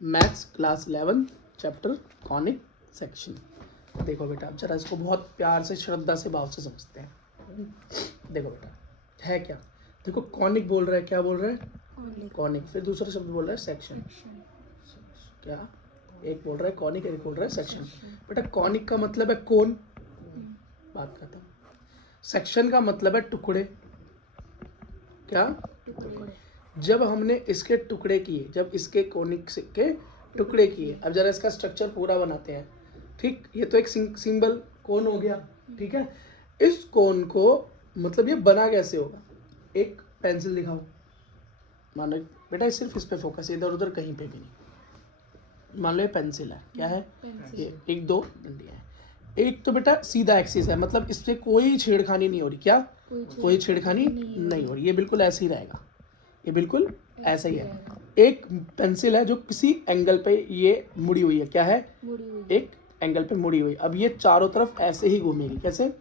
Maths class 11 chapter conic section. देखो बेटा, अब जरा इसको बहुत प्यार से, श्रद्धा से, भाव से समझते हैं। देखो बेटा, है क्या? देखो, कॉनिक बोल रहा है, क्या बोल रहा है? कॉनिक। फिर दूसरा शब्द बोल रहा है सेक्शन। क्या? एक बोल रहा है कॉनिक, एक बोल रहा है सेक्शन। बेटा, कॉनिक का मतलब है कोन, बात खत्म। सेक्शन का मतलब है टुकड़े। क्या? जब हमने इसके टुकड़े किए, जब इसके कॉनिक के टुकड़े किए, अब जरा इसका स्ट्रक्चर पूरा बनाते हैं। ठीक, ये तो एक सिंबल कोन हो गया। ठीक है, इस कोन को मतलब ये बना कैसे होगा? एक पेंसिल दिखाओ, मान लो बेटा, सिर्फ इस पे फोकस, इधर उधर कहीं पे भी नहीं। मान लो ये पेंसिल है, क्या है? ये एक दो डंडियां है। एक तो बेटा सीधा एक्सिस है, मतलब इससे कोई छेड़खानी नहीं हो रही। क्या? कोई छेड़खानी नहीं हो रही, ये बिल्कुल ऐसे ही रहेगा, ये बिल्कुल ऐसा ही है। एक पेंसिल है जो किसी एंगल पे ये मुड़ी हुई है, क्या है? एक एंगल पे मुड़ी हुई। अब ये चारों तरफ ऐसे ही घूमेगी, कैसे?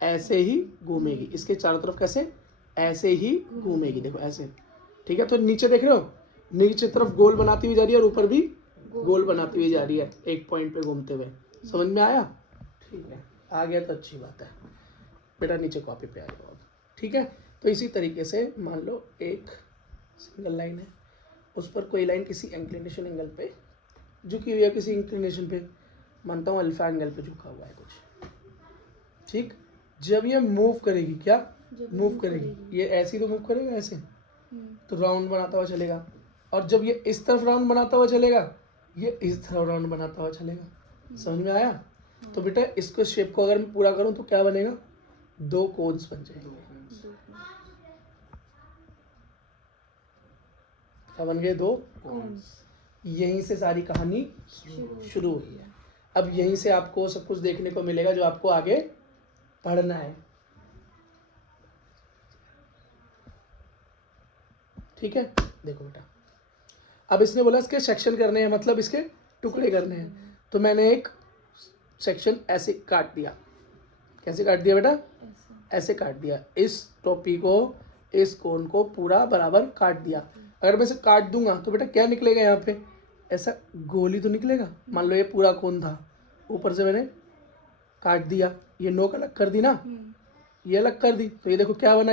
ऐसे ही घूमेगी। इसके चारों तरफ कैसे? ऐसे ही घूमेगी, देखो ऐसे। ठीक है, तो नीचे देख रहे हो, नीचे तरफ गोल बनाती हुई जा रही है और ऊपर भी गोल बनाती हुई जा रही है, एक पॉइंट पे घूमते हुए। समझ में आया? ठीक है, आ गया तो अच्छी बात है बेटा, नीचे कॉपी पे आ जाओ। ठीक है, तो इसी तरीके से मान लो एक सिंगल लाइन है, उस पर कोई लाइन किसी इंक्लिनेशन एंगल पे झुकी हुई है, किसी इंक्लिनेशन पे, मानता हूँ अल्फा एंगल पे झुका हुआ है कुछ। ठीक, जब ये मूव करेगी, क्या मूव करेगी? ये ऐसे ही तो मूव करेगा, ऐसे तो राउंड बनाता हुआ चलेगा। और जब ये इस तरफ राउंड बनाता हुआ चलेगा, ये इस तरफ राउंड बनाता हुआ चलेगा। समझ में आया? तो बेटा, इसको शेप को अगर मैं पूरा करूँ तो क्या बनेगा? दो कोन्स बन जाएंगे। क्या बन गए? दो कोन्स। यहीं से सारी कहानी शुरू हुई है। अब यहीं से आपको सब कुछ देखने को मिलेगा जो आपको आगे पढ़ना है। ठीक है, देखो बेटा, अब इसने बोला इसके सेक्शन करने हैं, मतलब इसके टुकड़े करने हैं। तो मैंने एक सेक्शन ऐसे काट दिया। कैसे काट दिया बेटा? ऐसे काट दिया। इस टोपी को, इस कोन को पूरा बराबर काट दिया। अगर मैं इसे काट दूंगा तो बेटा क्या निकलेगा? यहाँ पे ऐसा गोल ही तो निकलेगा। मान लो ये पूरा कोन था, ऊपर से मैंने काट दिया, ये नोक अलग कर दी ना, ये अलग कर दी, तो ये देखो क्या बना,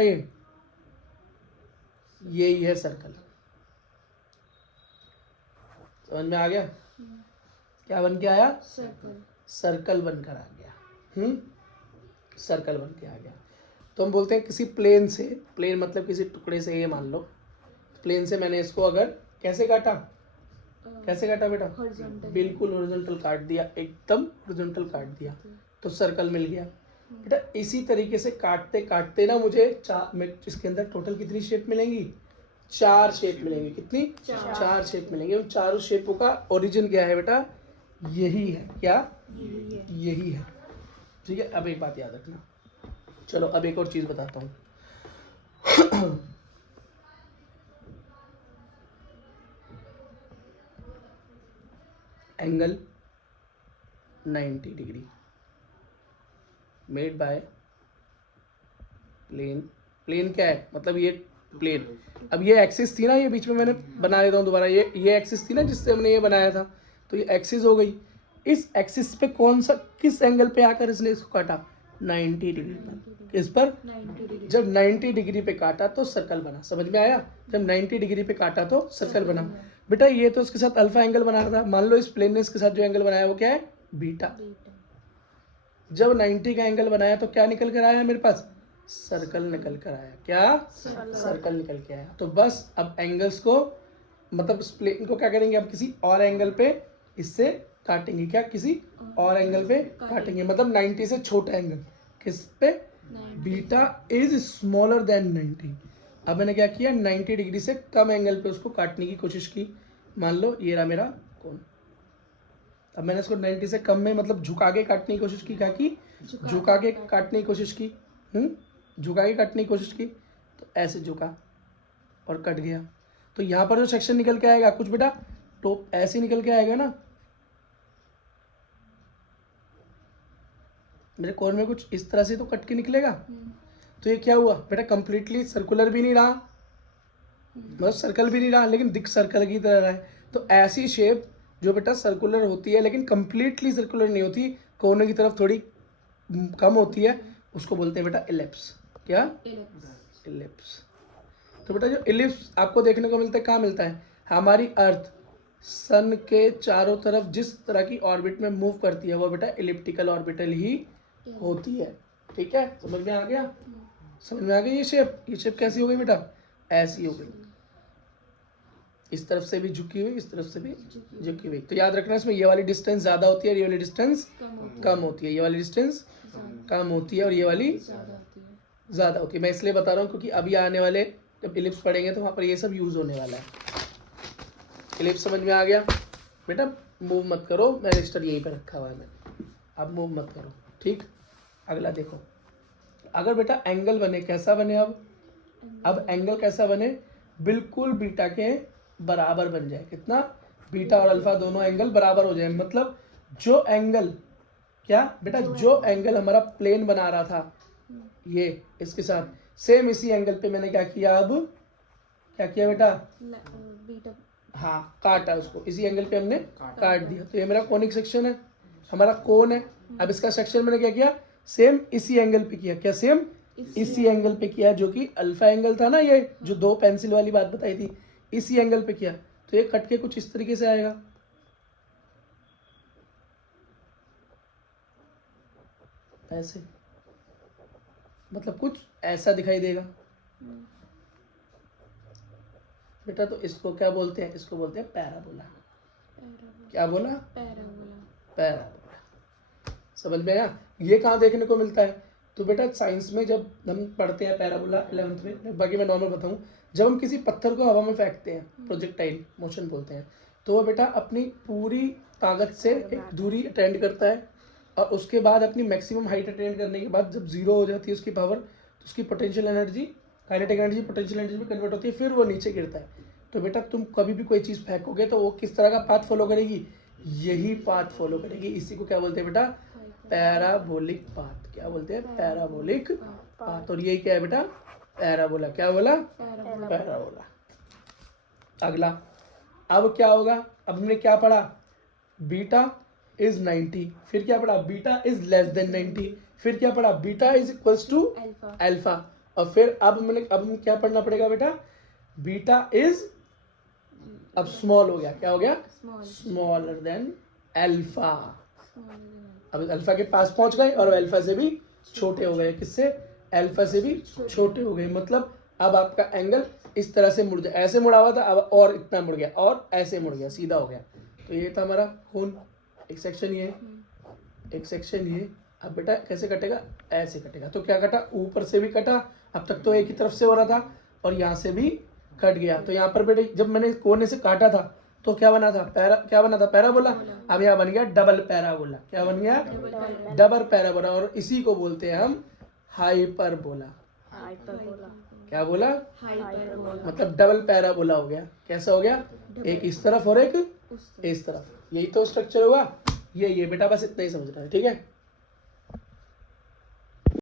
ये ही है सर्कल। समझ में आ गया? क्या बन के आया? सर्कल बनकर आ गया। सर्कल बन के आ गया। तो हम बोलते हैं किसी प्लेन से, प्लेन मतलब किसी टुकड़े से, ये मान लो प्लेन से मैंने इसको अगर कैसे काटा, कैसे काटा बेटा? बिल्कुल हॉरिजॉन्टल काट दिया, एकदम हॉरिजॉन्टल काट दिया, तो सर्कल मिल गया। बेटा इसी तरीके से काटते काटते ना मुझे इसके अंदर टोटल कितनी शेप मिलेंगी? 4 शेप मिलेंगी। कितनी? 4 शेप मिलेंगी। उन चारों शेपों का ओरिजिन क्या है बेटा? यही है। क्या? यही है। ठीक है, अब एक बात याद रखना। चलो अब एक और चीज बताता हूँ। Angle 90 degree made by plane. Plane क्या है? मतलब ये प्लेन। अब ये एक्सिस थी ना, ये बीच में मैंने बना लेता हूँ दोबारा, ये एक्सिस थी ना जिससे हमने ये बनाया था, तो ये एक्सिस हो गई। इस एक्सिस पे कौन सा, किस एंगल पे आकर इसने इसको काटा? 90 डिग्री पर। किस पर? 90 डिग्री। जब 90 डिग्री पे काटा तो सर्कल बना। समझ में आया? जब 90 डिग्री पे काटा तो सर्कल बना। बेटा ये तो इसके साथ अल्फा एंगल बना रहा था, मान लो इस प्लेन ने इसके साथ जो एंगल बनाया वो क्या है? बीटा। जब 90 का एंगल बनाया तो क्या निकल कर आया मेरे पास? सर्कल निकल कर आया। क्या? सर्कल निकल के आया। तो बस अब एंगल्स को, मतलब इस प्लेन को क्या करेंगे, अब किसी और एंगल पे इससे काटेंगे। क्या? किसी और एंगल पे काटेंगे, मतलब 90 से छोटा एंगल। किस पे? Beta is smaller than 90। अब मैंने क्या किया? 90 डिग्री से कम एंगल पे उसको काटने की कोशिश की। मान लो ये रहा मेरा कोण। अब मैंने इसको 90 से कम में, मतलब झुका के काटने की कोशिश की। क्या की? झुका के काटने की कोशिश की। झुका के काटने की कोशिश की, तो ऐसे झुका और कट गया। तो यहाँ पर जो सेक्शन निकल के आएगा कुछ बेटा तो ऐसे निकल के आएगा ना, मेरे कोण में कुछ इस तरह से तो कट के निकलेगा। तो ये क्या हुआ बेटा? कंप्लीटली सर्कुलर भी नहीं रहा, मतलब सर्कल भी नहीं रहा, लेकिन दिख सर्कल की तरह रहा है। तो ऐसी शेप जो बेटा सर्कुलर होती है लेकिन कंप्लीटली सर्कुलर नहीं होती, कोने की तरफ थोड़ी कम होती है, उसको बोलते हैं बेटा इलिप्स। क्या? इलिप्स। तो बेटा जो इलिप्स आपको देखने को मिलता है कहाँ मिलता है? हमारी अर्थ सन के चारों तरफ जिस तरह की ऑर्बिट में मूव करती है वो बेटा इलिप्टिकल ऑर्बिटल ही होती है। ठीक है, समझ में आ गया? समझ में आ गई ये शेप कैसी हो गई बेटा? ऐसी हो गई, इस तरफ से भी झुकी हुई, इस तरफ से भी झुकी हुई। तो याद रखना इसमें ये वाली डिस्टेंस ज़्यादा होती है, ये वाली डिस्टेंस कम होती है, ये वाली डिस्टेंस कम होती है और ये वाली ज़्यादा होती है। मैं इसलिए बता रहा हूँ क्योंकि अभी आने वाले जब इलिप्स पढ़ेंगे तो वहाँ पर ये सब यूज़ होने वाला है। इलिप्स समझ में आ गया बेटा? मूव मत करो, मैं रजिस्टर यहीं पर रखा हुआ है मैंने, अब मूव मत करो। ठीक, अगला देखो। अगर बेटा एंगल बने, कैसा बने? अब एंगल कैसा बने? बिल्कुल बीटा के बराबर बन जाए। कितना? बीटा और अल्फा दोनों एंगल बराबर हो जाए। मतलब जो एंगल, क्या बेटा, जो एंगल हमारा प्लेन बना रहा था ये इसके साथ, सेम इसी एंगल पे मैंने क्या किया? अब क्या किया बेटा? हाँ, काटा उसको, इसी एंगल पे हमने काट दिया। तो ये मेरा कोनिक सेक्शन है, हमारा कोन है। अब इसका सेक्शन मैंने क्या किया? सेम इसी एंगल पे किया। क्या? सेम इसी एंगल पे किया, जो कि अल्फा एंगल था ना, ये जो दो पेंसिल वाली बात बताई थी, इसी एंगल पे किया। तो ये कट के कुछ इस तरीके से आएगा। ऐसे, मतलब कुछ ऐसा दिखाई देगा बेटा। तो इसको क्या बोलते हैं? इसको बोलते हैं पैराबोला। क्या बोला? पैराबोला। समझ में आया? ये कहाँ देखने को मिलता है? तो बेटा साइंस में जब हम पढ़ते हैं पैराबोला 11th में, बाकी मैं नॉर्मल बताऊँ, जब हम किसी पत्थर को हवा में फेंकते हैं, प्रोजेक्टाइल मोशन बोलते हैं, तो वो बेटा अपनी पूरी ताकत से एक दूरी अटेंड करता है और उसके बाद अपनी मैक्सिमम हाइट अटेंड करने के बाद जब जीरो हो जाती है उसकी पावर, तो उसकी potential energy, kinetic energy potential energy में कन्वर्ट होती है, फिर वो नीचे गिरता है। तो बेटा तुम कभी भी कोई चीज़ फेंकोगे तो वो किस तरह का पाथ फॉलो करेगी? यही पाथ फॉलो करेगी। इसी को क्या बोलते हैं बेटा? Parabolic path. क्या बोलते हैं? Parabolic path. और यही क्या है बेटा? पैराबोला। क्या बोला? पैराबोला। अगला, अब क्या होगा? अब हमने क्या पढ़ा? Beta is 90। फिर क्या पढ़ा? Beta is less than 90। फिर क्या पढ़ा? Beta is equals to alpha. और फिर अब हमें क्या पढ़ना पड़ेगा बेटा? बीटा इज, अब स्मॉल हो गया। क्या हो गया? Smaller than alpha. अब अल्फा के पास पहुंच गए और अल्फा से भी छोटे हो गए। किससे? अल्फा से भी छोटे हो गए। मतलब अब आपका एंगल इस तरह से मुड़ जाए, ऐसे मुड़ा हुआ था, अब और इतना मुड़ गया और ऐसे मुड़ गया, सीधा हो गया। तो ये था हमारा खून। एक सेक्शन ये, एक सेक्शन ये। अब बेटा कैसे कटेगा? ऐसे कटेगा। तो क्या कटा? ऊपर से भी कटा, अब तक तो एक ही तरफ से हो रहा था, और यहाँ से भी कट गया। तो यहाँ पर बेटे जब मैंने कोने से काटा था तो क्या बना था? क्या बना था? पैराबोला। अब यहाँ बन गया डबल पैराबोला। क्या बन गया? Double parabola. और इसी को बोलते हैं हम हाइपरबोला। क्या बोला? मतलब डबल पैराबोला हो गया। कैसा हो गया? एक इस तरफ और एक इस तरफ। यही तो स्ट्रक्चर हुआ। ये बेटा बस इतना ही समझना है। ठीक है।